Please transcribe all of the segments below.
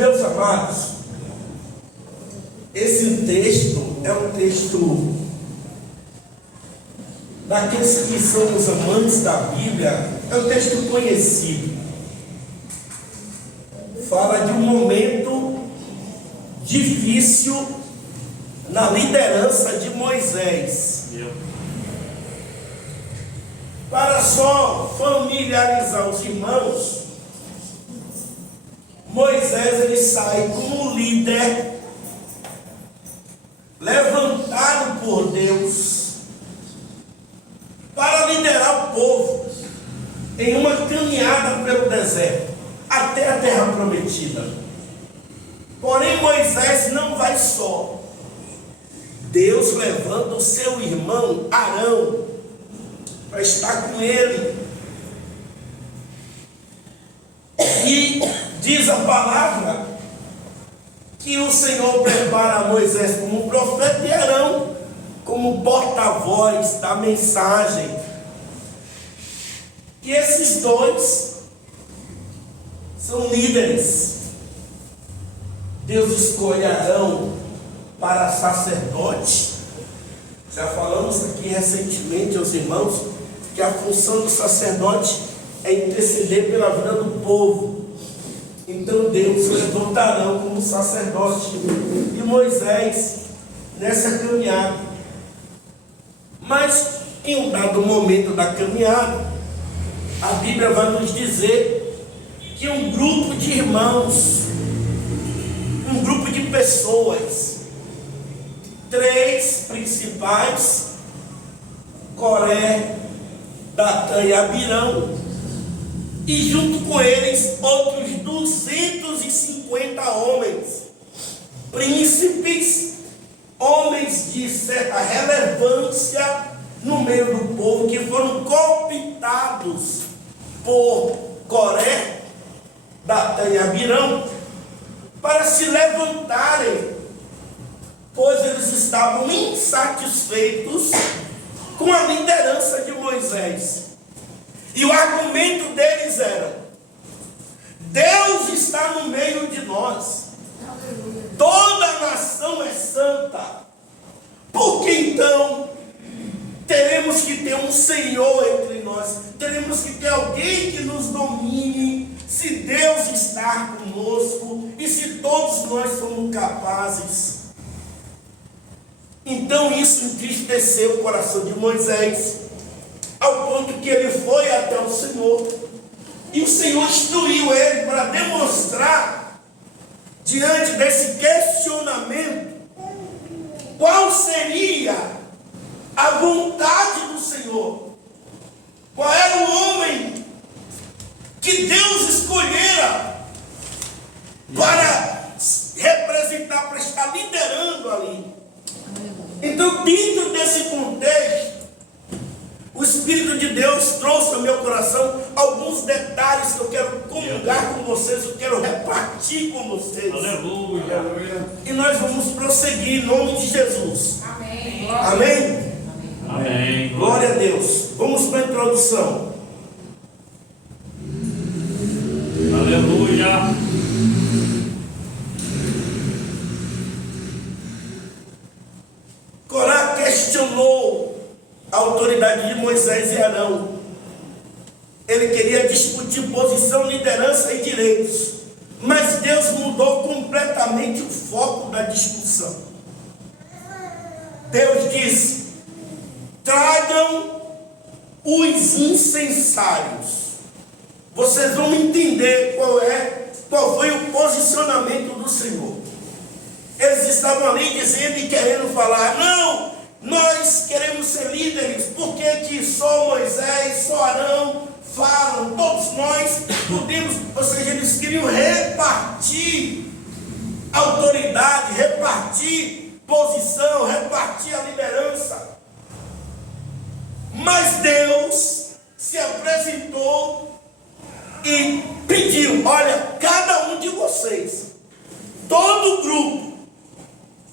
Meus amados, esse texto é um texto daqueles que são os amantes da Bíblia, é um texto conhecido. Fala de um momento difícil na liderança de Moisés. Para só familiarizar os irmãos, Moisés ele sai como líder levantado por Deus para liderar o povo em uma caminhada pelo deserto até a terra prometida. Porém Moisés não vai só. Deus levanta o seu irmão Arão para estar com ele. E diz a palavra que o Senhor prepara Moisés como profeta e Arão como porta-voz da mensagem. E esses dois são líderes. Deus escolhe Arão para sacerdote. Já falamos aqui recentemente aos irmãos que a função do sacerdote é interceder pela vida do povo. Então Deus levanta Arão como sacerdote e Moisés nessa caminhada. Mas em um dado momento da caminhada, a Bíblia vai nos dizer que um grupo de irmãos, um grupo de pessoas, três principais, Coré, Datã e Abirão, e junto com eles outros 250 homens, príncipes, homens de certa relevância no meio do povo, que foram cooptados por Coré, Datã e Abirão para se levantarem, pois eles estavam insatisfeitos com a liderança de Moisés. E o argumento deles era: Deus está no meio de nós, toda a nação é santa, por que então teremos que ter um Senhor entre nós? Teremos que ter alguém que nos domine, se Deus está conosco e se todos nós somos capazes. Então isso entristeceu o coração de Moisés, ao ponto que ele foi até o Senhor, e o Senhor instruiu ele para demonstrar, diante desse questionamento, qual seria a vontade do Senhor, qual era o homem que Deus escolhera para representar, para estar liderando ali. Então, dentro desse contexto, o Espírito de Deus trouxe ao meu coração alguns detalhes que eu quero comungar com vocês, eu quero repartir com vocês. Aleluia. E nós vamos prosseguir em nome de Jesus. Amém. Amém? Amém. Glória a Deus. Vamos para a introdução. Aleluia. Corá questionou a autoridade de Moisés e Arão. Ele queria discutir posição, liderança e direitos. Mas Deus mudou completamente o foco da discussão. Deus disse: tragam os incensários. Vocês vão entender qual foi o posicionamento do Senhor. Eles estavam ali dizendo e querendo falar: não, nós queremos ser líderes, porque que só Moisés, só Arão falam, todos nós podemos. Ou seja, eles queriam repartir autoridade, repartir posição, repartir a liderança. Mas Deus se apresentou e pediu: olha, cada um de vocês, todo o grupo,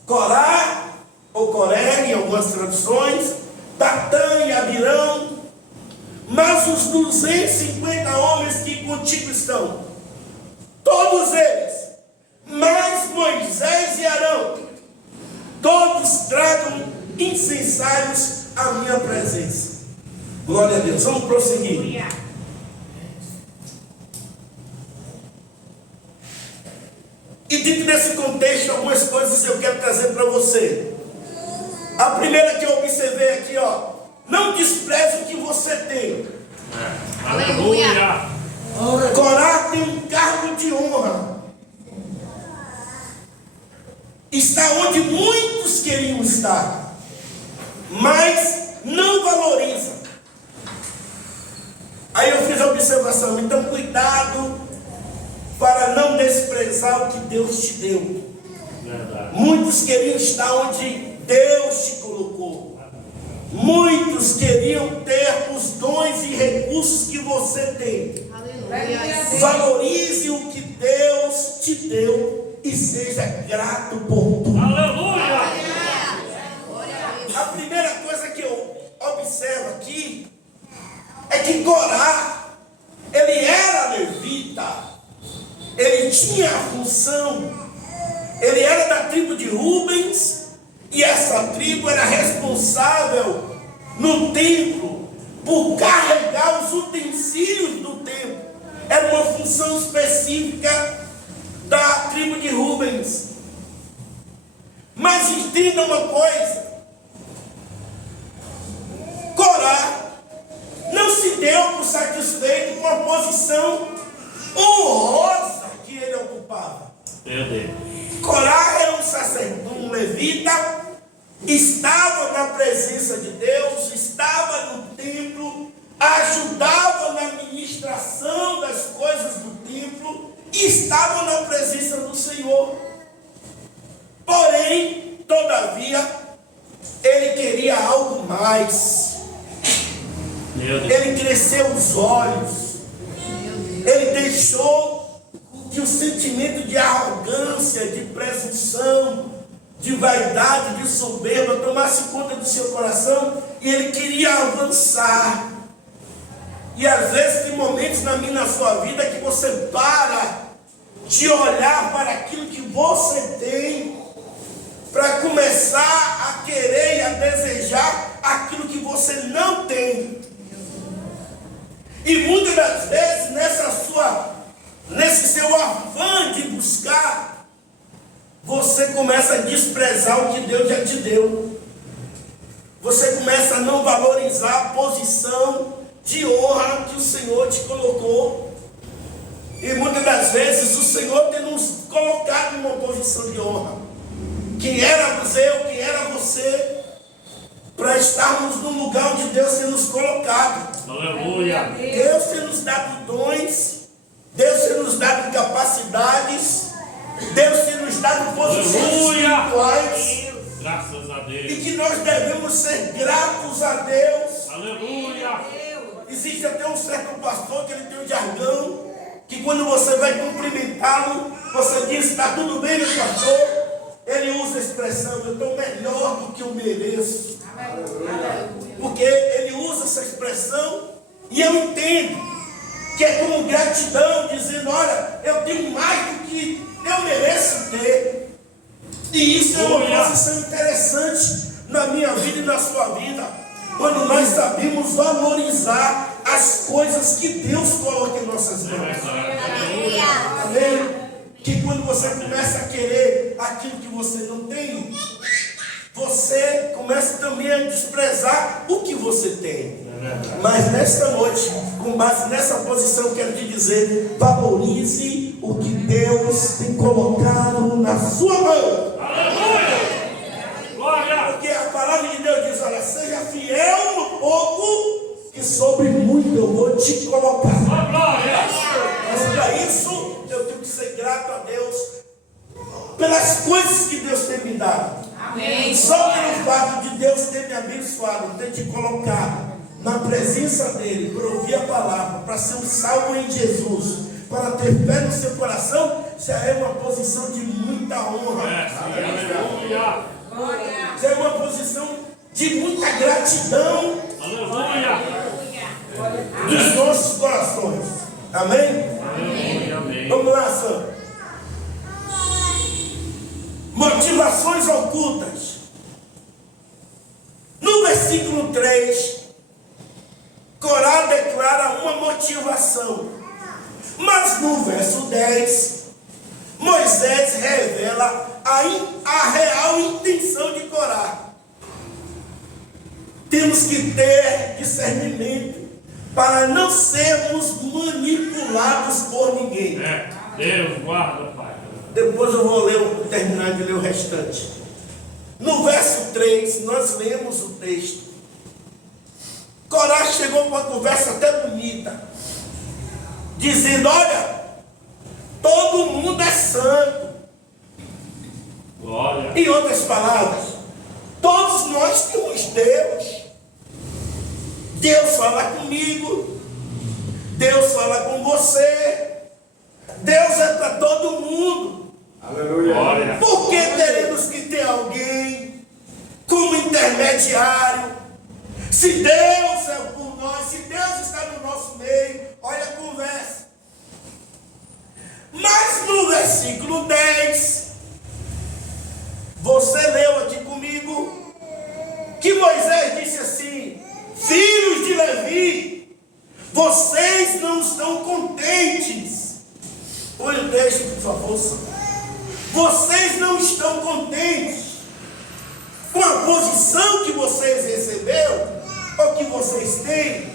Corá ou Coré em algumas traduções, Datã e Abirão, mas os 250 homens que contigo estão, todos eles, necessários à minha presença. Glória a Deus. Vamos prosseguir. E dentro desse contexto, algumas coisas eu quero trazer para você. A primeira que eu observei aqui, ó. Não despreze o que você tem. Aleluia. Corá tem um cargo de honra. Está onde muitos queriam estar, mas não valoriza. Aí eu fiz a observação, então cuidado para não desprezar o que Deus te deu. Verdade. Muitos queriam estar onde Deus te colocou. Muitos queriam ter os dons e recursos que você tem. Aleluia. Valorize o que Deus te deu e seja grato por tudo. Aleluia. A primeira coisa que eu observo aqui é que Corá, ele era levita, ele tinha a função, ele era da tribo de Rubens, e essa tribo era responsável no templo por carregar os utensílios do templo. Era uma função específica da tribo de Rubens. Mas entenda uma coisa: Corá não se deu por satisfeito com a posição honrosa que ele ocupava. Meu Deus. Corá era um sacerdote, um levita, estava na presença de Deus, estava no templo, ajudava na administração das coisas do templo, e estava na presença do Senhor. Porém, todavia, ele queria algo mais. Meu Deus. Ele cresceu os olhos. Ele deixou que o sentimento de arrogância, de presunção, de vaidade, de soberba tomasse conta do seu coração, e ele queria avançar. E às vezes tem momentos na minha e na sua vida que você para de olhar para aquilo que você tem, para começar a querer e a desejar aquilo que você não tem. E muitas das vezes nesse seu afã de buscar, você começa a desprezar o que Deus já te deu. Você começa a não valorizar a posição de honra que o Senhor te colocou. E muitas das vezes o Senhor tem nos colocado em uma posição de honra. Quem éramos eu, quem era você, para estarmos no lugar onde Deus tem nos colocado. Aleluia. Deus tem nos dado dons, Deus tem nos dado capacidades, Deus tem nos dado posições espirituais, Graças a e Deus. que nós devemos ser gratos a Deus. Aleluia. Existe até um certo pastor que ele tem um jargão, que quando você vai cumprimentá-lo, você diz: está tudo bem, meu pastor? Ele usa a expressão: eu estou melhor do que eu mereço. Porque ele usa essa expressão, e eu entendo que é como gratidão, dizendo: olha, eu tenho mais do que eu mereço ter. E isso é uma posição interessante na minha vida e na sua vida, quando nós sabemos valorizar as coisas que Deus coloca em nossas mãos. Amém? Que quando você começa a querer aquilo que você não tem, você começa também a desprezar o que você tem. Mas nesta noite, com base nessa posição, eu quero te dizer: valorize o que Deus tem colocado na sua mão. Aleluia. Glória. Porque a palavra de Deus diz: olha, seja fiel no pouco, que sobre muito eu vou te colocar. Glória. Mas para isso, eu tenho que ser grato a Deus pelas coisas que Deus tem me dado. Amém. Só pelo fato de Deus ter me abençoado, ter te colocado na presença dele, para ouvir a palavra, para ser um salvo em Jesus, para ter fé no seu coração, já é uma posição de muita honra. Aleluia. Já é uma posição de muita gratidão Aleluia. dos nossos corações. Amém? Amém. Vamos lá, Sam. Motivações ocultas. No 3, Corá declara uma motivação. Mas no verso 10, Moisés revela a real intenção de Corá. Temos que ter discernimento para não sermos manipulados por ninguém. Deus guarda, Pai. Depois eu vou terminar de ler o restante. No verso 3, nós lemos o texto. Corá chegou com uma conversa até bonita, dizendo: olha, todo mundo é santo. Glória. Em outras palavras, todos nós temos Deus. Deus fala comigo, Deus fala com você, Deus é para todo mundo. Aleluia. Glória. Por que teremos que ter alguém como intermediário? Se Deus é por nós, se Deus está no nosso meio, olha a conversa. Mas no versículo 10, você leu aqui comigo, que Moisés disse assim: filhos de Levi, vocês não estão contentes. Põe o texto, por favor. Vocês não estão contentes com a posição que vocês receberam, ou que vocês têm,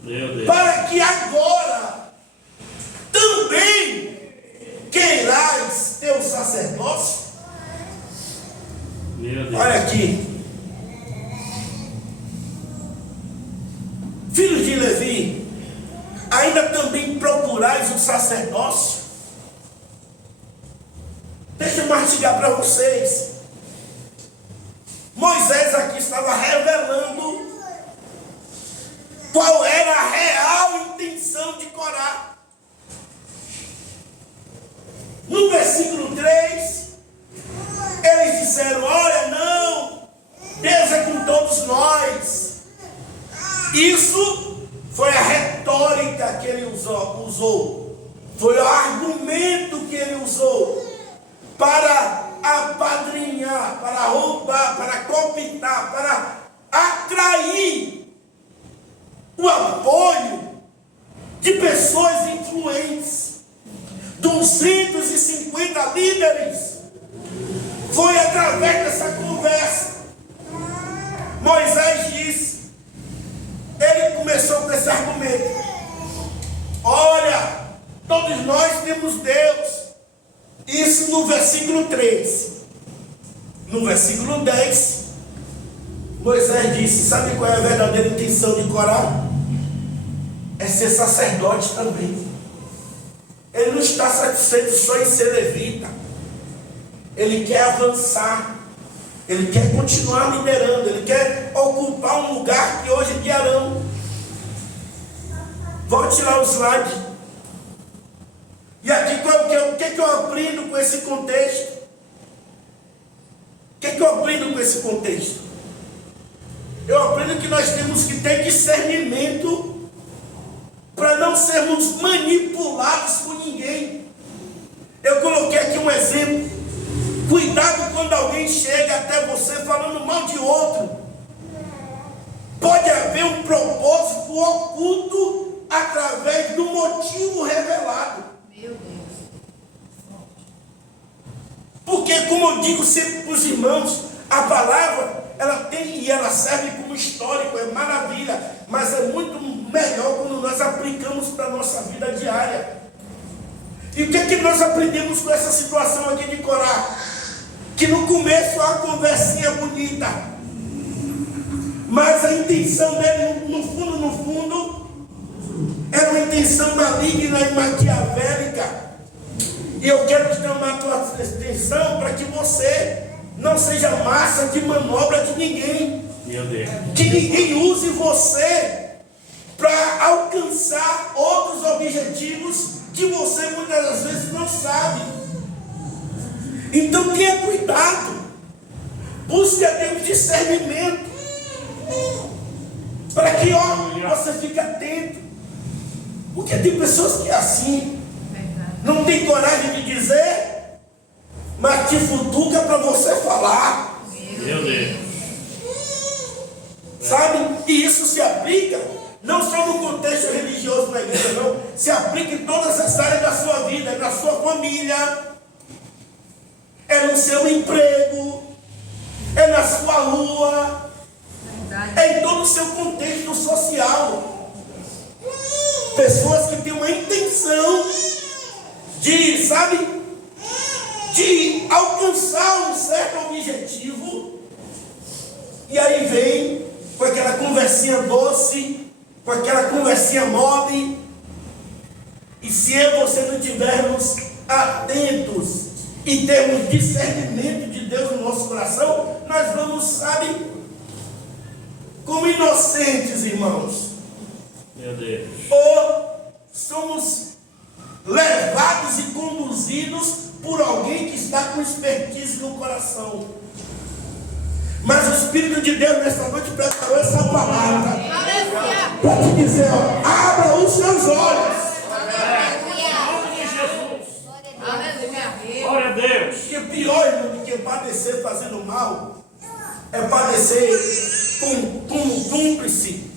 Meu Deus. para que agora também queirais ter o sacerdócio. Meu Deus. Olha aqui, filhos de Levi, ainda também procurais o sacerdócio. Deixa eu mastigar para vocês. Moisés aqui estava revelando qual era a real intenção de Corá. No versículo 3, eles disseram: olha, não, Deus é com todos nós. Isso foi a retórica que ele usou. Foi o argumento que ele usou para apadrinhar, para roubar, para cooptar, para atrair o apoio de pessoas influentes, 250 líderes. Foi através dessa conversa. Moisés disse, ele começou com esse argumento: olha, todos nós temos Deus. Isso no versículo 3. No versículo 10, Moisés disse: sabe qual é a verdadeira intenção de Corá? É ser sacerdote também. Ele não está satisfeito só em ser levita. Ele quer avançar. Ele quer continuar liderando. Ele quer ocupar um lugar que hoje é de Arão. Volte lá o slide. E aqui o que eu aprendo com esse contexto? O que eu aprendo com esse contexto? Eu aprendo que nós temos que ter discernimento para não sermos manipulados por ninguém. Eu coloquei aqui um exemplo. Cuidado quando alguém chega até você falando mal de outro. Pode haver um propósito oculto através do motivo revelado. Meu Deus. Porque, como eu digo sempre para os irmãos, a palavra, ela tem e ela serve como histórico, é maravilha, mas é muito melhor quando nós aplicamos para a nossa vida diária. E o que é que nós aprendemos com essa situação aqui de Corá? Que no começo é uma conversinha bonita, mas a intenção dele, no fundo, era uma intenção maligna e maquiavélica. E eu quero chamar a tua atenção para que você não seja massa de manobra de ninguém. Meu Deus. Que ninguém use você para alcançar outros objetivos que você muitas das vezes não sabe. Então tenha cuidado. Busque a Deus discernimento. Para que você fique atento. Porque tem pessoas que é assim. Não tem coragem de dizer, mas te futuca para você falar. Meu Deus. Sabe? E isso se aplica não só no contexto religioso da igreja, não. Se aplica em todas as áreas da sua vida, é na sua família, é no seu emprego, é na sua rua, é em todo o seu contexto social. Pessoas que têm uma intenção de, sabe, de alcançar um certo objetivo, e aí vem com aquela conversinha doce, com aquela conversinha mole, e se eu e você não estivermos atentos e termos discernimento de Deus no nosso coração, nós vamos, sabe, como inocentes, irmãos. Meu Deus. Ou somos levados e conduzidos por alguém que está com expertise no coração. Mas o Espírito de Deus nesta noite preparou essa palavra para te dizer, ó, abra os seus olhos. Glória a Deus. Que pior, irmão, do que padecer fazendo mal é padecer com um cúmplice.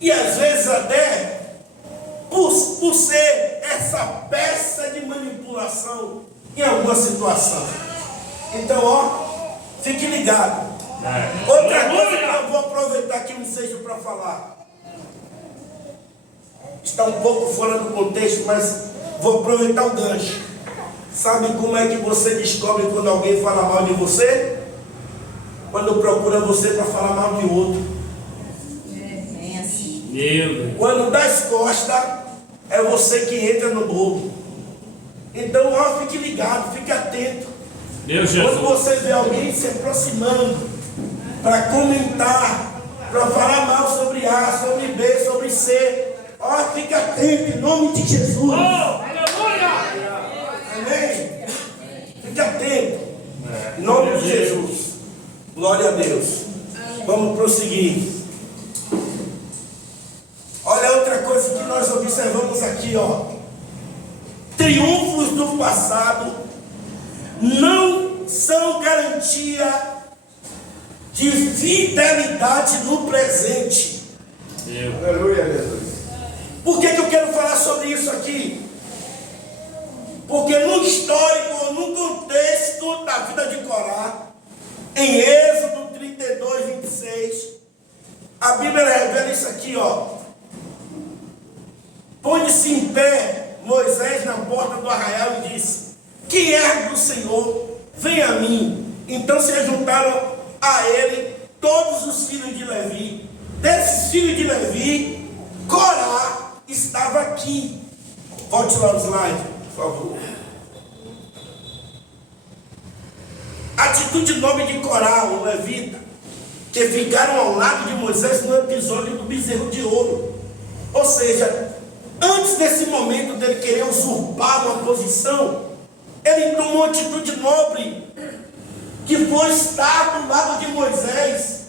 E às vezes até por ser essa peça de manipulação em alguma situação. Então, ó, fique ligado. Outra coisa que eu vou aproveitar aqui um ensejo para falar. Está um pouco fora do contexto, mas vou aproveitar o gancho. Sabe como é que você descobre quando alguém fala mal de você? Quando procura você para falar mal de outro. Meu Deus. Quando dá as costas, é você que entra no bolo. Então, ó, fique ligado, fique atento. Meu Jesus. Quando você vê alguém se aproximando para comentar, para falar mal sobre A, sobre B, sobre C, ó, fique atento em nome de Jesus. Oh, aleluia! Amém? Fique atento em nome de Jesus. Glória a Deus. Vamos prosseguir. Olha outra coisa que nós observamos aqui, ó. Triunfos do passado não são garantia de fidelidade no presente. Aleluia, Jesus. Por que eu quero falar sobre isso aqui? Porque no histórico, no contexto da vida de Corá, em Êxodo 32, 26, a Bíblia revela isso aqui, ó. Põe-se em pé Moisés na porta do arraial e disse: que é do Senhor, vem a mim. Então se juntaram a ele todos os filhos de Levi. Desses filhos de Levi, Corá estava aqui. Volte lá o slide, por favor. Atitude nobre de Corá, o levita, que ficaram ao lado de Moisés no episódio do bezerro de ouro. Ou seja, antes desse momento dele querer usurpar uma posição, ele tomou uma atitude nobre, que foi estar do lado de Moisés.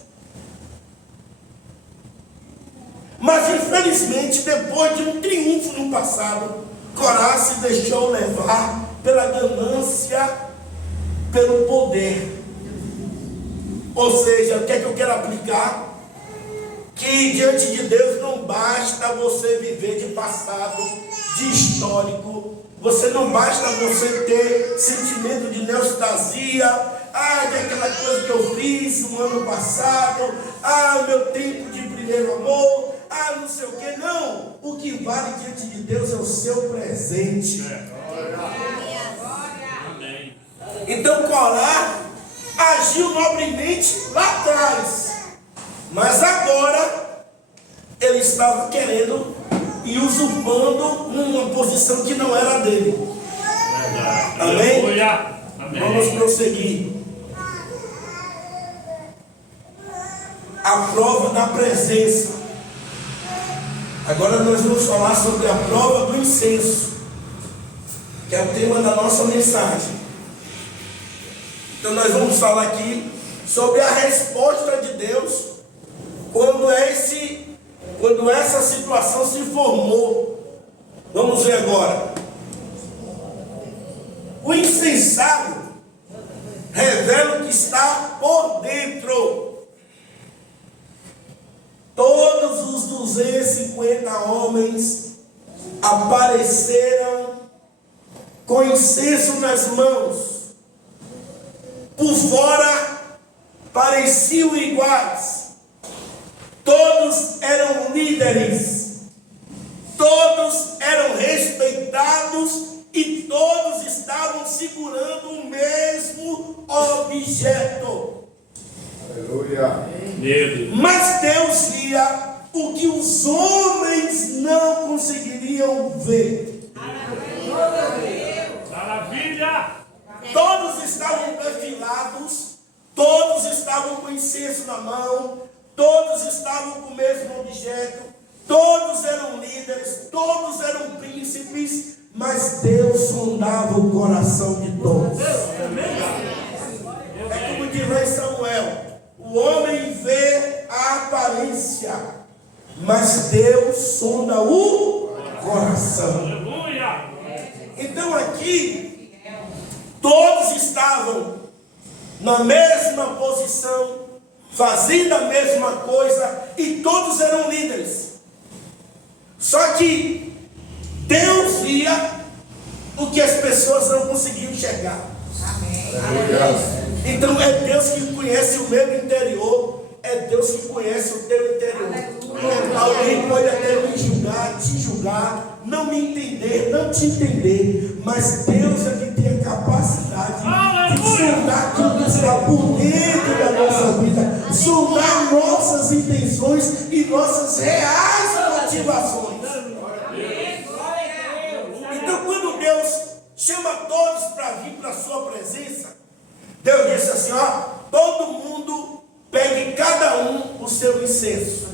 Mas infelizmente, depois de um triunfo no passado, Corá se deixou levar pela ganância, pelo poder. Ou seja, o que é que eu quero aplicar? Que diante de Deus não basta você viver de passado, de histórico. Você não basta você ter sentimento de nostalgia. De aquela coisa que eu fiz no ano passado. Meu tempo de primeiro amor. Não sei o que. Não. O que vale diante de Deus é o seu presente. Então Corá agiu nobremente lá atrás. Mas agora ele estava querendo e usurpando uma posição que não era dele. Amém? Amém? Vamos prosseguir. A prova da presença. Agora nós vamos falar sobre a prova do incenso, que é o tema da nossa mensagem. Então nós vamos falar aqui sobre a resposta de Deus quando essa situação se formou. Vamos ver agora. O incensário revela o que está por dentro. 250 homens apareceram com incenso nas mãos. Por fora pareciam iguais. Todos eram líderes. Todos eram respeitados e todos estavam segurando o mesmo objeto. Aleluia. Meu Deus. Mas Deus via o que os homens não conseguiriam ver. Maravilha. Todos estavam perfilados, todos estavam com incenso na mão, todos estavam com o mesmo objeto, todos eram líderes, todos eram príncipes, mas Deus sondava o coração de todos. É como diz lá em Samuel: o homem vê a aparência, mas Deus sonda o coração. Aleluia. Então aqui, todos estavam na mesma posição, fazendo a mesma coisa, e todos eram líderes. Só que Deus via o que as pessoas não conseguiam enxergar. Aleluia. Então é Deus que conhece o meu interior, é Deus que conhece o teu interior. Alguém pode até me julgar, te julgar, não me entender, não te entender, mas Deus é que tem a capacidade de sondar aquilo que está por dentro da nossa vida, sondar nossas intenções e nossas reais motivações. Então, quando Deus chama todos para vir para a sua presença, Deus disse assim: ó, todo mundo pegue cada um o seu incenso.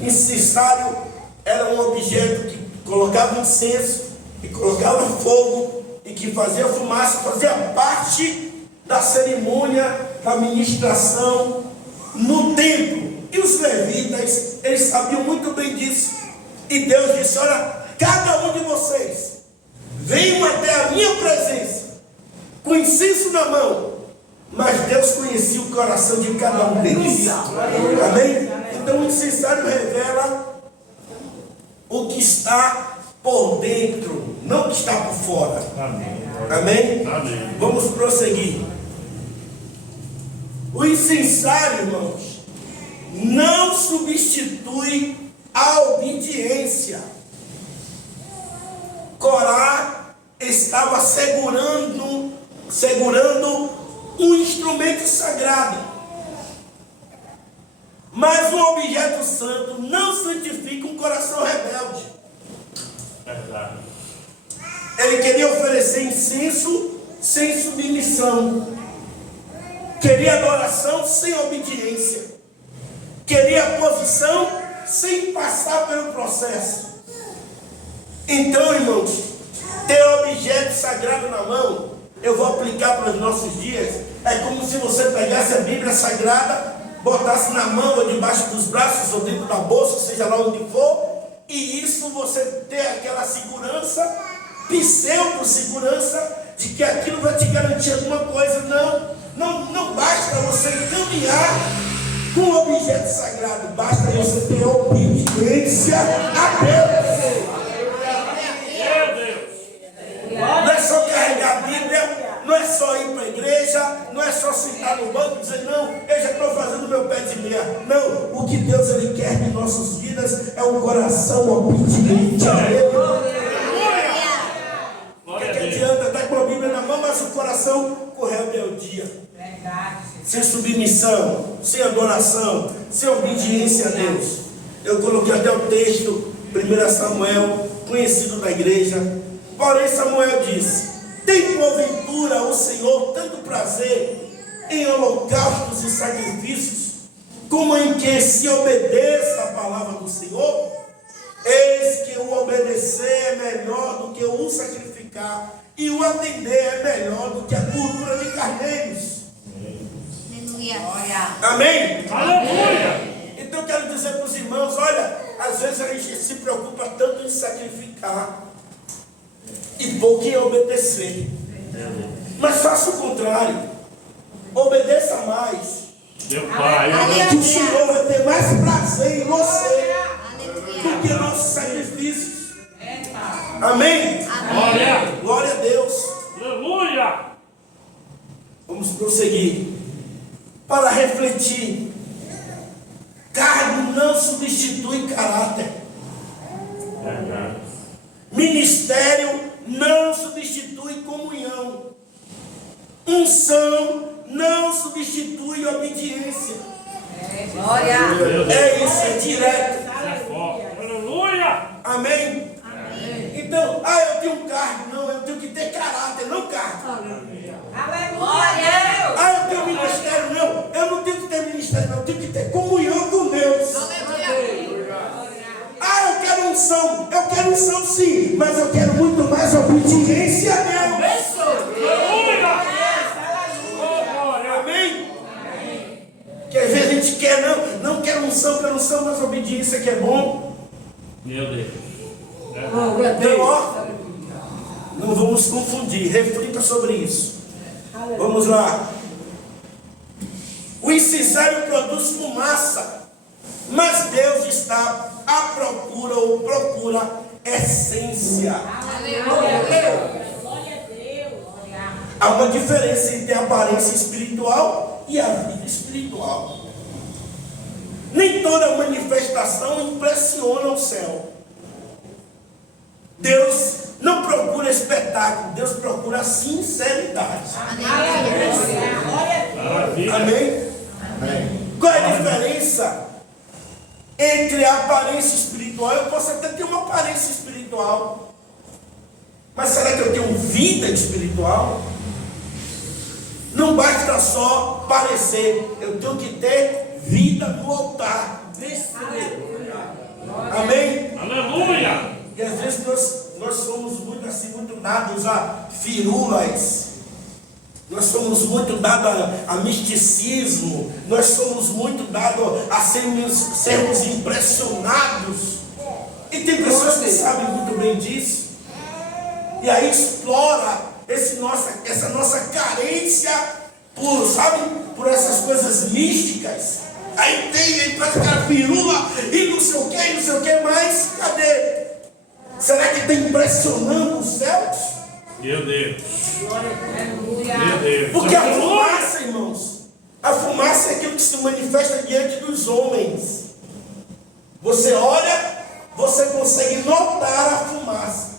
Incensário era um objeto que colocava incenso, que colocava fogo e que fazia fumaça, fazia parte da cerimônia, da ministração no templo. E os levitas, eles sabiam muito bem disso. E Deus disse: olha, cada um de vocês venham até a minha presença com incenso na mão. Mas Deus conhecia o coração de cada um deles. Amém? Então o incensário revela o que está por dentro, não o que está por fora. Amém. Amém? Amém. Vamos prosseguir. O incensário, irmãos, não substitui a obediência. Corá estava segurando um instrumento sagrado. Mas um objeto santo não santifica um coração rebelde. Verdade. Ele queria oferecer incenso sem submissão. Queria adoração sem obediência. Queria posição sem passar pelo processo. Então, irmãos, ter objeto sagrado na mão, eu vou aplicar para os nossos dias, é como se você pegasse a Bíblia Sagrada, botasse na mão ou debaixo dos braços ou dentro da bolsa, seja lá onde for, e isso você ter aquela segurança, pseudo-segurança, de que aquilo vai te garantir alguma coisa. Não basta você caminhar com o objeto sagrado, basta você ter obediência a Deus. Meu Deus. Não é só carregar a Bíblia, não é só ir para a igreja, não é só sentar no banco e dizer: não, eu já estou fazendo meu pé de meia. Não, o que Deus ele quer de nossas vidas é um coração obediente a Ele. Que adianta estar com a Bíblia na mão, mas o coração com rebeldia, sem submissão, sem adoração, sem obediência a Deus. Eu coloquei até o texto, 1 Samuel, conhecido da igreja. Porém Samuel disse: tem porventura o Senhor tanto prazer em holocaustos e sacrifícios, como em que se obedeça a palavra do Senhor? Eis que o obedecer é melhor do que o sacrificar, e o atender é melhor do que a gordura de carneiros. Amém? Aleluia. Então eu quero dizer para os irmãos: olha, às vezes a gente se preocupa tanto em sacrificar e pouco em obedecer. Mas faça o contrário. Obedeça mais Meu Pai. Que o Senhor vai ter mais prazer em você do que Aleluia. nossos sacrifícios. Amém? Glória. Glória a Deus. Aleluia. Vamos prosseguir. Para refletir. Cargo não substitui caráter. Verdade. Ministério não substitui comunhão. Unção não substitui obediência. Glória. Meu Deus. É isso, é direto. Isso é forte. Aleluia. Amém? Então, eu tenho um cargo. Não, eu tenho que ter caráter, não cargo. Glória. Eu tenho ministério. Não, eu não tenho que ter ministério, não. Eu tenho que ter comunhão com Deus. Eu quero unção. Eu quero unção sim, mas eu quero muito mais obediência a Deus. Aleluia. Oh, glória. Amém? Que às vezes a gente quer, não quero unção, mas obediência que é bom. Meu Deus. Então, não vamos confundir, reflita sobre isso. Vamos lá. O incensário produz fumaça, mas Deus está à procura ou procura essência. Há uma diferença entre a aparência espiritual e a vida espiritual. Nem toda manifestação impressiona o céu. Deus não procura espetáculo, Deus procura sinceridade. Maravilha. Amém? Qual é a diferença entre a aparência espiritual? Eu posso até ter uma aparência espiritual, mas será que eu tenho vida espiritual? Não basta só parecer, eu tenho que ter vida no altar. Amém? Aleluia. E às vezes nós somos muito assim, muito dados a firulas, nós somos muito dados a misticismo, nós somos muito dados a sermos impressionados. E tem pessoas que sabem muito bem disso, e aí explora essa nossa carência por essas coisas místicas. Aí faz aquela firula e não sei o que, mas cadê? Será que está impressionando os céus? Meu Deus. Meu Deus. Porque a fumaça, irmãos, a fumaça é aquilo que se manifesta diante dos homens. Você olha, você consegue notar a fumaça.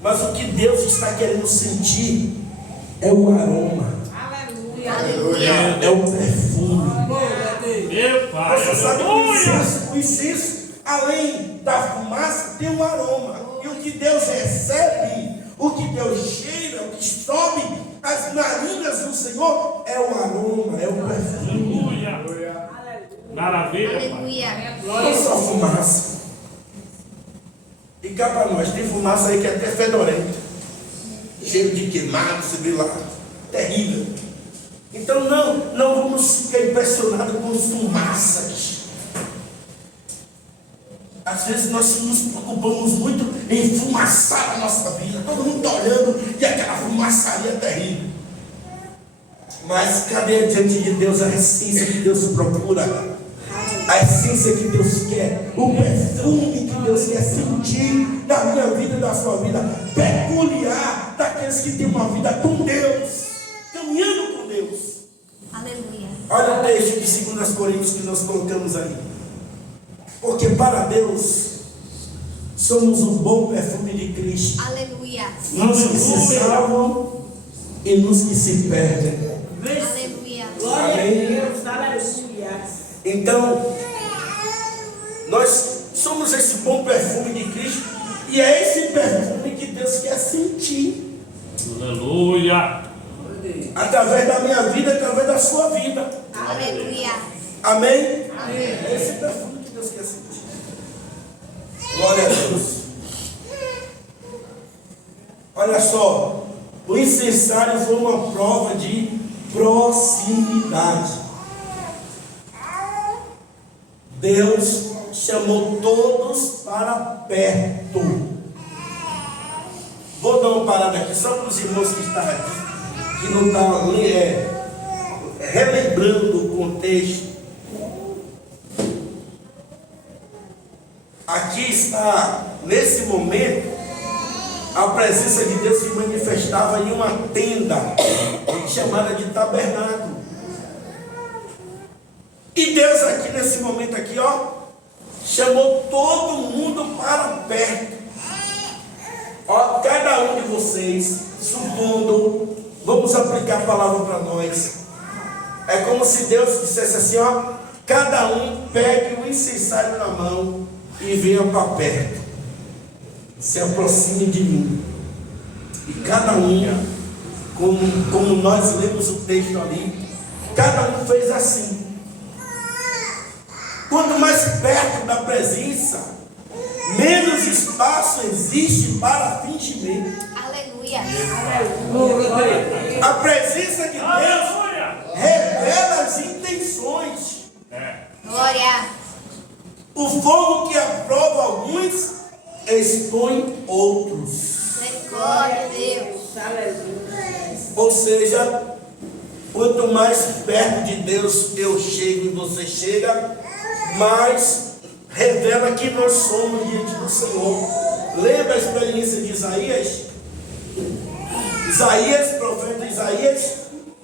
Mas o que Deus está querendo sentir é o aroma, é o perfume. Meu Pai. Você sabe que Aleluia. o incenso, além da fumaça, tem um aroma. E o que Deus recebe, o que Deus cheira, o que sobe as narinas do Senhor é o aroma, é o perfume. Aleluia. Maravilha, Pai. Não só fumaça. E cá para nós, tem fumaça aí que é até fedorenta, cheio de queimado, se vê lá, terrível. Então não vamos ficar impressionados com fumaças. Às vezes nós nos preocupamos muito em fumaçar a nossa vida. Todo mundo está olhando e aquela fumaçaria é terrível. Mas cadê diante de Deus a essência que Deus procura? A essência que Deus quer, o perfume que Deus quer sentir da minha vida e da sua vida, peculiar daqueles que têm uma vida com Deus, caminhando com Deus. Aleluia. Olha o texto de 2 Coríntios que nós colocamos aí. Porque para Deus somos um bom perfume de Cristo, Aleluia. nos que se salvam e nos que se perdem. Aleluia. Amém? Então, nós somos esse bom perfume de Cristo, e é esse perfume que Deus quer sentir Aleluia. através da minha vida, através da sua vida. Aleluia. Amém? É esse perfume que Deus quer sentir. Glória a Deus. Olha só, o incensário foi uma prova de proximidade. Deus chamou todos para perto. Vou dar uma parada aqui só para os irmãos que não estão relembrando o contexto, aqui está, nesse momento, a presença de Deus se manifestava em uma tenda chamada de tabernáculo. E Deus aqui nesse momento aqui, ó, chamou todo mundo para perto. Ó, cada um de vocês, supondo, vamos aplicar a palavra para nós. É como se Deus dissesse assim, ó, cada um pegue o incensário na mão e venha para perto. Se aproxime de mim. E cada um, como nós lemos o texto ali, cada um fez assim. Quanto mais perto da presença, menos espaço existe para fingimento. Aleluia. A presença de Deus revela as intenções. Glória. O fogo que aprova alguns, expõe outros. Glória a Deus. Ou seja, quanto mais perto de Deus eu chego e você chega, mais revela que nós somos diante do Senhor. Lembra a experiência de Isaías? Profeta Isaías,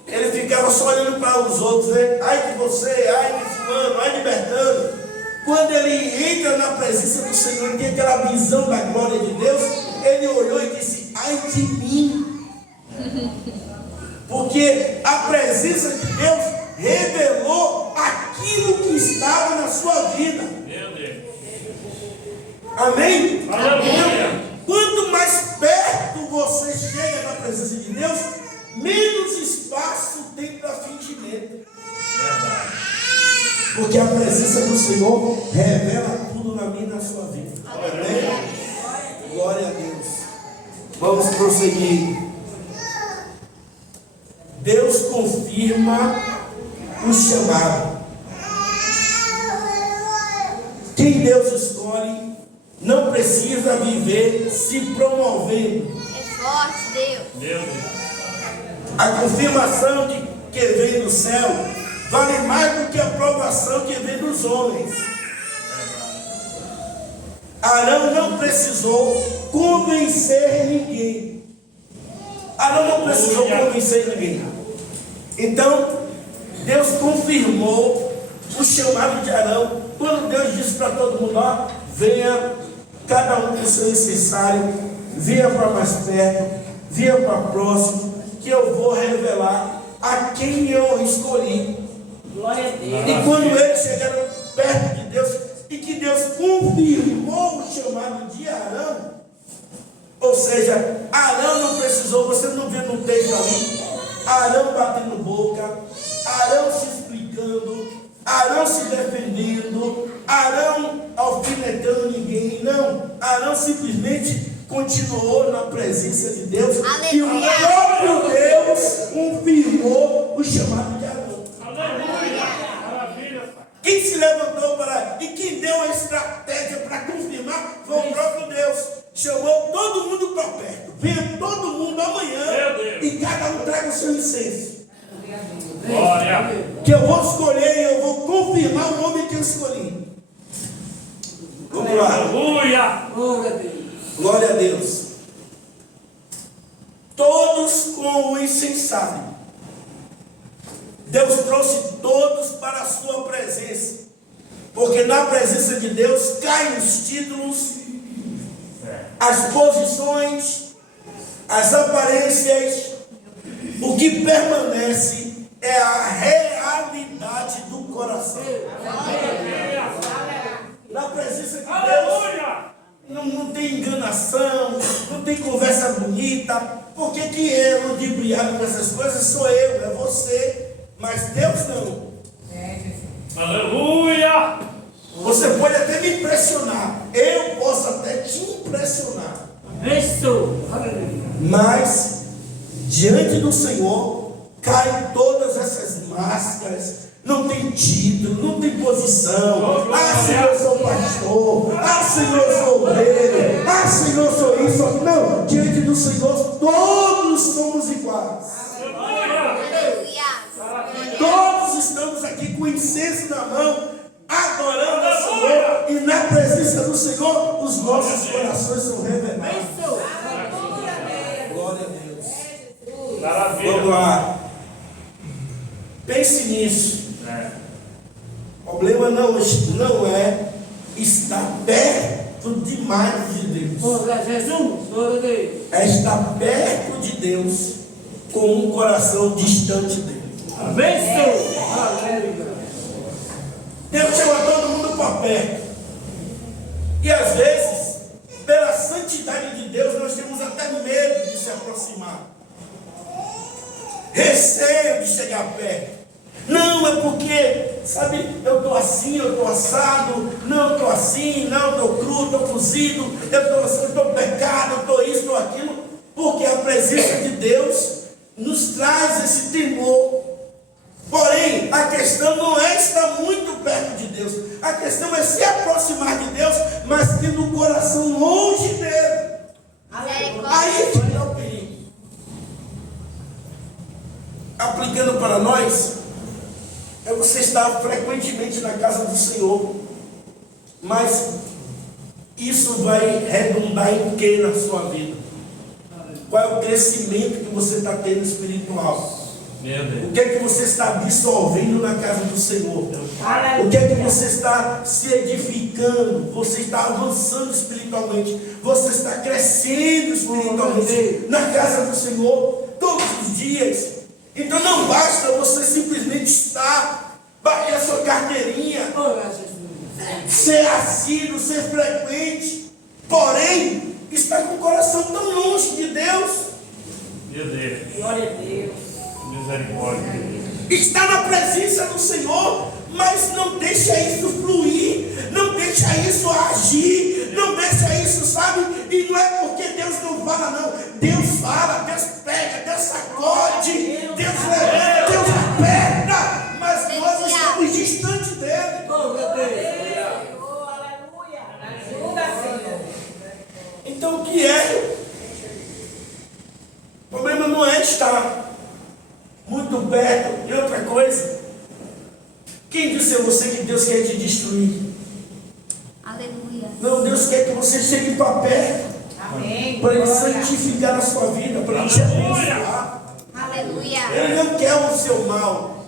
ele ficava só olhando para os outros, né? Ai de você, ai de fulano, ai de Bertano. Quando ele entra na presença do Senhor, tem aquela visão da glória de Deus, ele olhou e disse, ai de mim. Porque a presença de Deus revelou aquilo que estava na sua vida. Meu Deus. Amém? Aleluia. Quanto mais perto você chega da presença de Deus, menos espaço tem para fingimento. Porque a presença do Senhor revela tudo na minha e na sua vida. Amém? Glória a Deus. Vamos prosseguir. Deus confirma o chamado. Quem Deus escolhe não precisa viver se promovendo. É forte, Deus. Meu Deus. A confirmação de que vem do céu vale mais do que a aprovação que vem dos homens. Arão não precisou convencer ninguém. Arão não precisou convencer ninguém. Então, Deus confirmou o chamado de Arão. Quando Deus disse para todo mundo, ó, venha, cada um com o seu necessário, venha para mais perto, venha para próximo, que eu vou revelar a quem eu escolhi. Glória a Deus. E quando eles chegaram perto de Deus, e que Deus confirmou o chamado de Arão, ou seja, Arão não precisou, você não vê no texto ali, Arão batendo boca, Arão se explicando, Arão se defendendo, Arão alfinetando ninguém, não, Arão simplesmente continuou na presença de Deus. Aleluia. E o próprio Deus confirmou o chamado de Arão. Aleluia. Maravilha, pai. Quem se levantou para e quem deu a estratégia para confirmar foi o próprio Deus. Chamou todo mundo para perto. Venha todo mundo amanhã e cada um traga o seu incenso. Glória. Que eu vou escolher e eu vou confirmar o nome que eu escolhi. Vamos lá. Aleluia. Glória a Deus. Glória a Deus. Todos com o incensário. Deus trouxe todos para a sua presença. Porque na presença de Deus caem os títulos, as posições, as aparências. O que permanece é a realidade do coração. Na presença de Deus Aleluia. não tem enganação, não tem conversa bonita. Porque quem é ludibriado com essas coisas sou eu, é você. Mas Deus não. Aleluia. Você pode até me impressionar. Eu posso até te impressionar. Cristo. Aleluia. Mas, diante do Senhor, caem todas essas máscaras. Não tem título, não tem posição. Ah, Senhor, eu sou pastor. Ah, Senhor, eu sou obreiro. Ah, Senhor, eu sou isso. Não, diante do Senhor, todos somos iguais. Aleluia. Todos estamos aqui com incenso na mão, adorando ao Senhor, e na presença do Senhor, os nossos corações são revelados. Glória a Deus. Maravilha. Vamos lá. Pense nisso. O problema não é estar perto demais de Deus. Glória a Jesus. Glória a Deus. É estar perto de Deus com um coração distante dele. Abençoe. Aleluia. Deus chama todo mundo para perto. E às vezes, pela santidade de Deus, nós temos até medo de se aproximar. Receio de chegar perto. Não, é porque, sabe, eu estou assim, eu estou assado, não, eu estou assim, não, eu estou cru, estou cozido, eu estou pecado, eu estou isso, estou aquilo, porque a presença de Deus nos traz esse temor. Porém, a questão não é estar muito perto de Deus, a questão é se aproximar de Deus, mas tendo o coração longe dele. Aí que está o perigo. Aplicando para nós, é você estar frequentemente na casa do Senhor, mas isso vai redundar em quê na sua vida? Qual é o crescimento que você está tendo espiritual? Meu Deus. O que é que você está absorvendo na casa do Senhor? O que é que você está se edificando? Você está avançando espiritualmente? Você está crescendo espiritualmente na casa do Senhor todos os dias? Então não basta você simplesmente estar, bater a sua carteirinha, Glória a Jesus. ser assíduo, ser frequente, porém está com o coração tão longe de Deus. Meu Deus. Glória a Deus. Misericórdia. Está na presença do Senhor, mas não deixa isso fluir, não deixa isso agir, não deixa isso, sabe? E não é porque Deus não fala, não. Deus fala, Deus pega, Deus sacode, Deus levanta, Deus aperta, mas nós estamos distantes dele. Glória a Deus. Então o que é? O problema não é estar muito perto. E outra coisa, quem disse a você que Deus quer te destruir? Aleluia. Não, Deus quer que você chegue para perto, para Ele santificar a sua vida, para Ele te abençoar. Aleluia. Ele não quer o seu mal,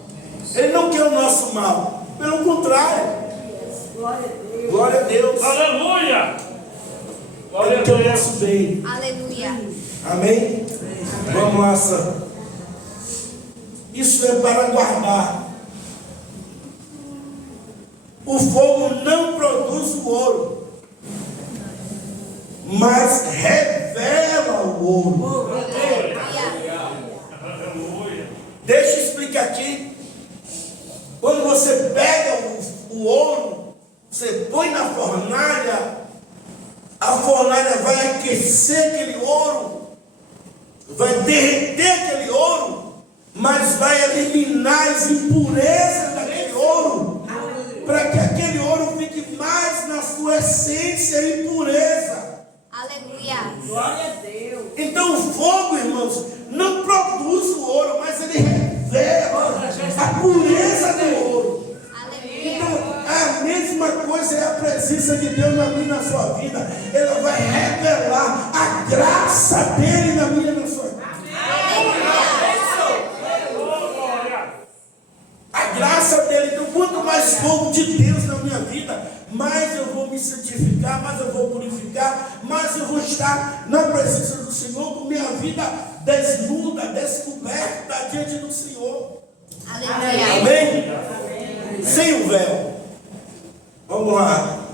Ele não quer o nosso mal, pelo contrário. Glória a Deus. Aleluia. Glória a Ele quer o Deus. nosso bem. Aleluia. Amém? Vamos lá, Santa. Isso é para guardar. O fogo não produz o ouro, mas revela o ouro. Aleluia. Deixa eu explicar aqui. Quando você pega o ouro, você põe na fornalha, a fornalha vai aquecer aquele ouro, vai derreter aquele ouro, mas vai eliminar as impurezas daquele ouro, para que aquele ouro fique mais na sua essência e pureza. Aleluia. Glória a Deus. Então o fogo, irmãos, não produz o ouro, mas ele revela a pureza do ouro. Então Aleluia. a mesma coisa é a presença de Deus na minha e na sua vida. Ela vai revelar a graça dele na minha e na sua vida. A graça dele. Então quanto mais fogo de Deus na minha vida, mais eu vou me santificar, mais eu vou purificar, mais eu vou estar na presença do Senhor, com minha vida desnuda, descoberta diante do Senhor. Aleluia. Amém? Sem o véu. Vamos lá.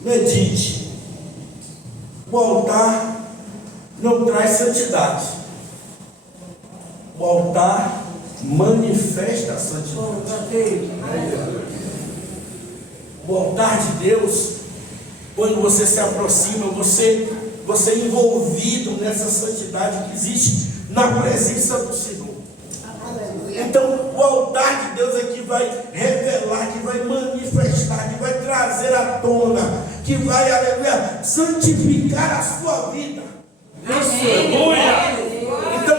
Medite. O altar não traz santidade. O altar manifesta a santidade. Glória a Deus. O altar de Deus, quando você se aproxima, você é envolvido nessa santidade que existe na presença do Senhor. Então, o altar de Deus é que vai revelar, que vai manifestar, que vai trazer à tona, que vai, santificar a sua vida. Aleluia. Então,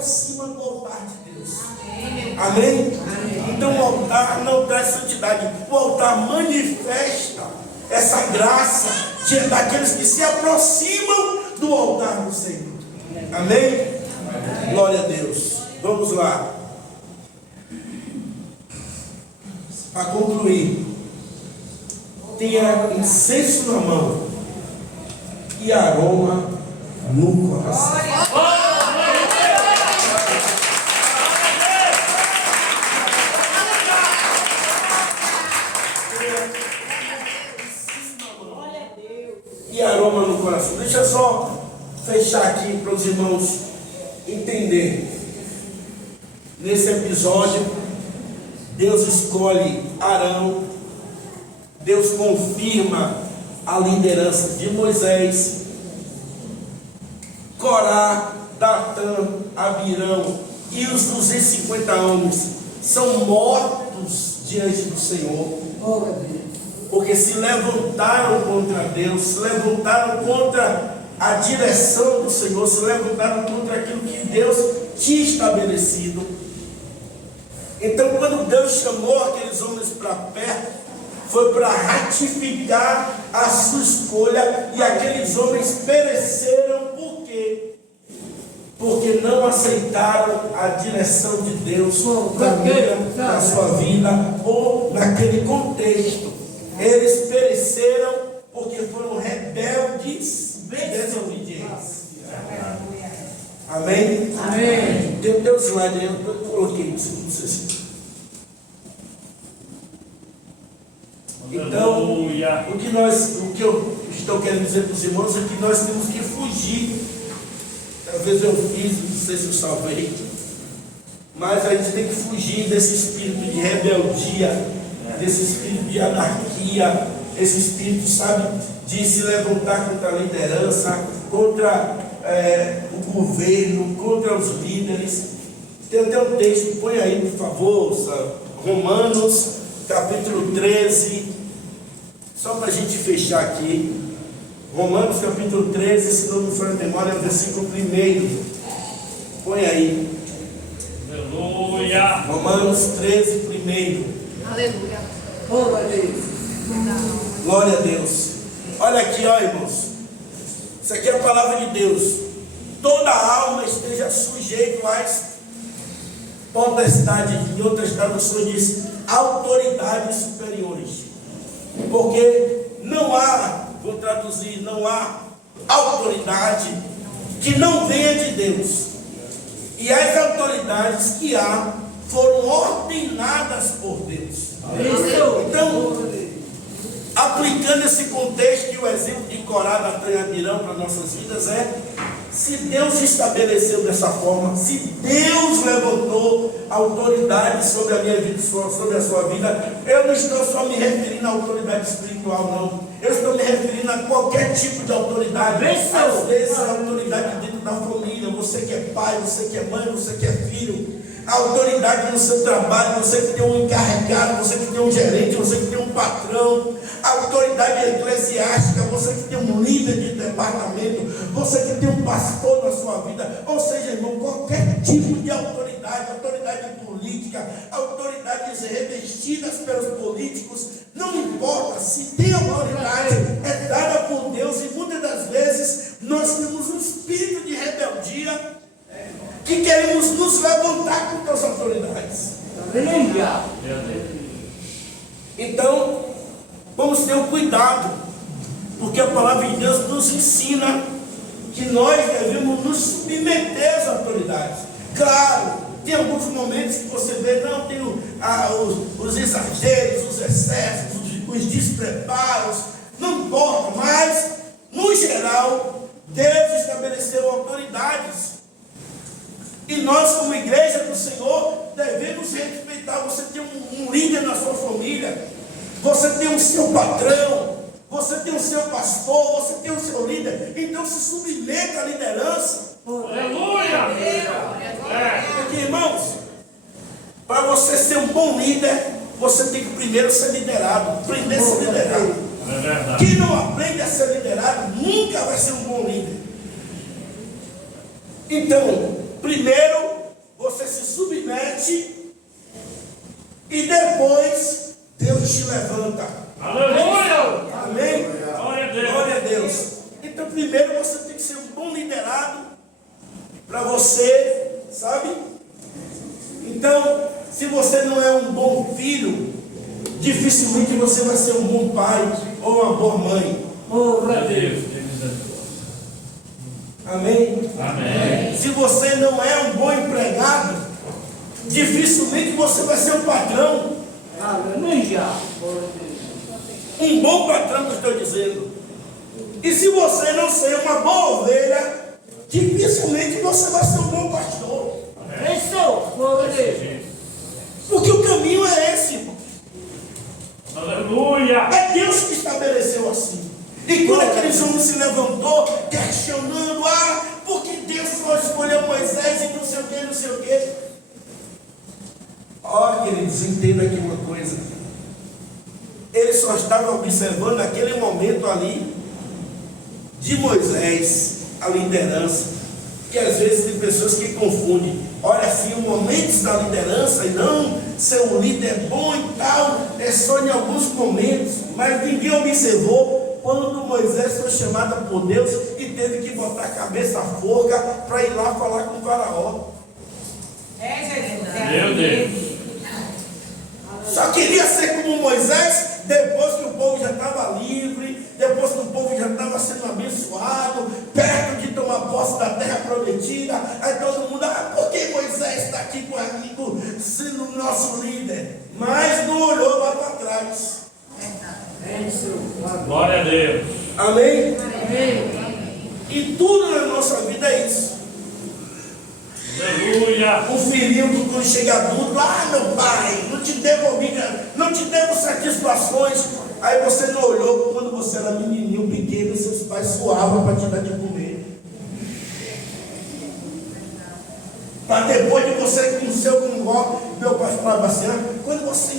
aproxima do altar de Deus. Amém? Então o altar não traz santidade. O altar manifesta essa graça daqueles que se aproximam do altar do Senhor. Amém? Glória a Deus. Vamos lá. Para concluir, tenha incenso na mão e aroma no coração. E aroma no coração. Deixa eu só fechar aqui para os irmãos entenderem. Nesse episódio, Deus escolhe Arão, Deus confirma a liderança de Moisés, Corá, Datã, Abirão e os 250 homens são mortos diante do Senhor, porque se levantaram contra Deus, se levantaram contra a direção do Senhor, se levantaram contra aquilo que Deus tinha estabelecido. Então, quando Deus chamou aqueles homens para perto, foi para ratificar a sua escolha, e aqueles homens pereceram. Por quê? Porque não aceitaram a direção de Deus na sua vida ou naquele contexto. Eles pereceram porque foram rebeldes e desobedientes. Amém? Amém. Tem o teu slide aí, eu coloquei isso para vocês. Então, o que eu estou querendo dizer para os irmãos é que nós temos que fugir. Talvez eu fiz, não sei se eu salvei, mas a gente tem que fugir desse espírito de rebeldia, desse espírito de anarquia, esse espírito, sabe, de se levantar contra a liderança, contra o governo, contra os líderes. Tem até um texto, põe aí por favor, Romanos capítulo 13, só para a gente fechar aqui. Romanos capítulo 13, se não me for a memória, é o versículo 1. Põe aí. Aleluia. Romanos 13, 1. Aleluia. Glória a Deus. Olha aqui, ó, irmãos. Isso aqui é a palavra de Deus. Toda alma esteja sujeita às potestades, em outras traduções diz autoridades superiores. Porque não há, vou traduzir, não há autoridade que não venha de Deus. E as autoridades que há foram ordenadas por Deus. Então, aplicando esse contexto e o exemplo de Corá, Datã e Abirão para nossas vidas se Deus estabeleceu dessa forma, se Deus levantou autoridade sobre a minha vida, sobre a sua vida, eu não estou só me referindo à autoridade espiritual, não. Eu estou me referindo a qualquer tipo de autoridade. Às vezes a autoridade dentro da família, você que é pai, você que é mãe, você que é filho, a autoridade no seu trabalho, você que tem um encarregado, você que tem um gerente, você que tem um patrão, a autoridade eclesiástica, você que tem um líder de departamento, você que tem um pastor na sua vida, ou seja, irmão, qualquer tipo de autoridade, autoridade política, autoridades revestidas pelos políticos, não importa, se tem autoridade, é dada por Deus, e muitas das vezes nós temos um espírito de rebeldia, que queremos nos levantar contra as autoridades. Então, vamos ter um cuidado, porque a palavra de Deus nos ensina que nós devemos nos submeter às autoridades. Claro, tem alguns momentos que você vê, não, tem os exageros, os excessos, os despreparos, não importa, mas, no geral, Deus estabeleceu autoridades. E nós, como igreja do Senhor, devemos respeitar. Você tem um líder na sua família, você tem o seu patrão, você tem o seu pastor, você tem o seu líder. Então se submeta à liderança. Aleluia. Porque, irmãos, para você ser um bom líder, você tem que primeiro ser liderado, aprender a ser liderado. É verdade. Quem não aprende a ser liderado nunca vai ser um bom líder. Então, primeiro Aleluia. Amém? Glória a Deus. Glória a Deus. Então, primeiro você tem que ser um bom liderado para você, sabe? Então, se você não é um bom filho, dificilmente você vai ser um bom pai ou uma boa mãe. Glória a Deus. Tem misericórdia. Amém? Amém. Se você não é um bom empregado, dificilmente você vai ser um patrão. Aleluia. Glória a Deus. Um bom patrão que eu estou dizendo. E se você não ser uma boa ovelha, dificilmente você vai ser um bom pastor. Isso. Glória a Deus. Porque o caminho é esse. Aleluia. É Deus que estabeleceu assim. E quando aqueles homens se levantou, questionando, por que Deus só escolheu Moisés e não sei o que, não sei o que. Ó, queridos, entenda aqui uma coisa. Ele só estava observando naquele momento ali de Moisés, a liderança. Que às vezes tem pessoas que confundem. Olha assim, o momento da liderança e não ser um líder bom e tal, é só em alguns momentos. Mas ninguém observou quando Moisés foi chamado por Deus e teve que botar a cabeça à forca para ir lá falar com o faraó. Meu Deus. Só queria ser como Moisés depois que o povo já estava livre, depois que o povo já estava sendo abençoado, perto de tomar posse da terra prometida. Aí todo mundo, por que Moisés está aqui comigo, sendo nosso líder? Mas não olhou lá para trás. Glória a Deus. Amém? Amém. E tudo na nossa vida é isso. Aleluia. Um filhinho que quando chega adulto, meu pai, não te devo satisfações. Aí você não olhou quando você era menininho pequeno, seus pais suavam para te dar de comer. Para depois de você com o seu congó, meu pai falava assim, quando você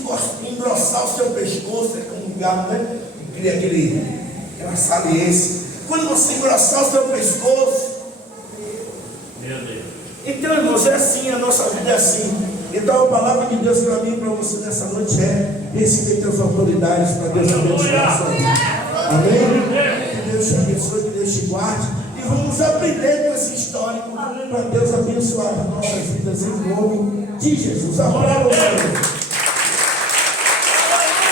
engrossar o seu pescoço, é como um gato, né? Cria aquela saliência. Quando você engrossar o seu pescoço. Meu Deus. Então, irmãos, é assim, a nossa vida é assim. Então a palavra de Deus para mim e para você nessa noite é: respeite as autoridades para Deus abençoar a sua vida. Amém? Que Deus te abençoe, que Deus te guarde. E vamos aprender com esse histórico para Deus abençoar as nossas vidas em nome de Jesus. Aplausos.